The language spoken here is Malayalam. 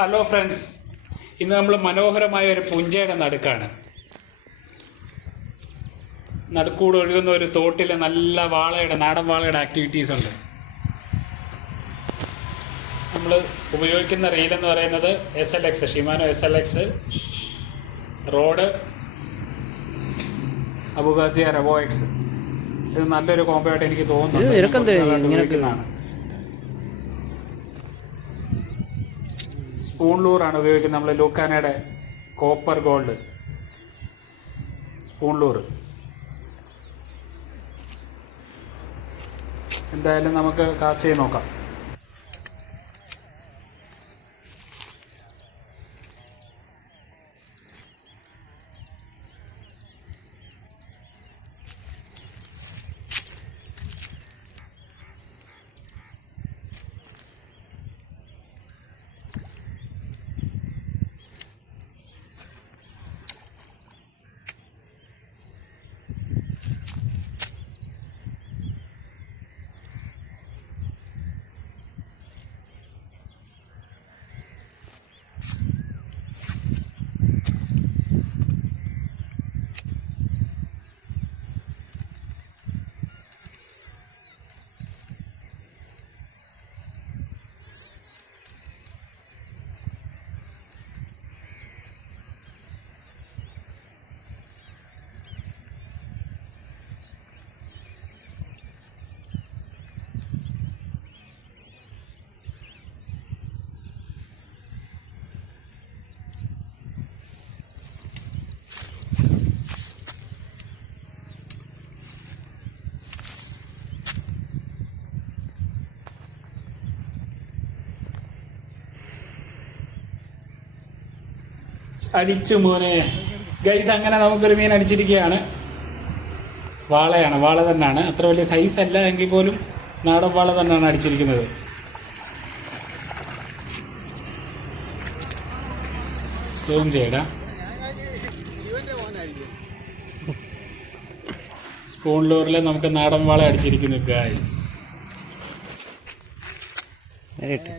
ഹലോ ഫ്രണ്ട്സ് ഇന്ന് നമ്മൾ മനോഹരമായ ഒരു പുഞ്ചയുടെ നടുക്കാണ്. നടുക്കൂടെ ഒഴുകുന്ന ഒരു തോട്ടിലെ നല്ല വാളയുടെ നാടൻ വാളയുടെ ആക്ടിവിറ്റീസ് ഉണ്ട്. നമ്മൾ ഉപയോഗിക്കുന്ന റെയിൽ എന്ന് പറയുന്നത് S L X Shimano S L X road Abu Garcia Revo X ഇത് നല്ലൊരു കോമ്പോ ആയിട്ട് എനിക്ക് തോന്നുന്നു സ്പൂൺ ലൂറാണ് ഉപയോഗിക്കുന്നത്. നമ്മൾ ലൂക്കാനയുടെ കോപ്പർ ഗോൾഡ്. സ്പൂൺ ലൂർ എന്തായാലും നമുക്ക് കാസ്റ്റ് ചെയ്ത് നോക്കാം. അടിച്ചു മോനെ. ഗൈസ് അങ്ങനെ നമുക്കൊരു മീൻ അടിച്ചിരിക്കുകയാണ്. വാളയാണ്. വാള തന്നെയാണ്. അത്ര വലിയ സൈസ് അല്ല എങ്കിൽ പോലും നാടൻ വാള തന്നെയാണ് അടിച്ചിരിക്കുന്നത്. സൂം ചെയ്യടാ. സ്പൂൺ ലോറിൽ നമുക്ക് നാടൻ വാള അടിച്ചിരിക്കുന്നു ഗൈസ് നേരിട്ട്.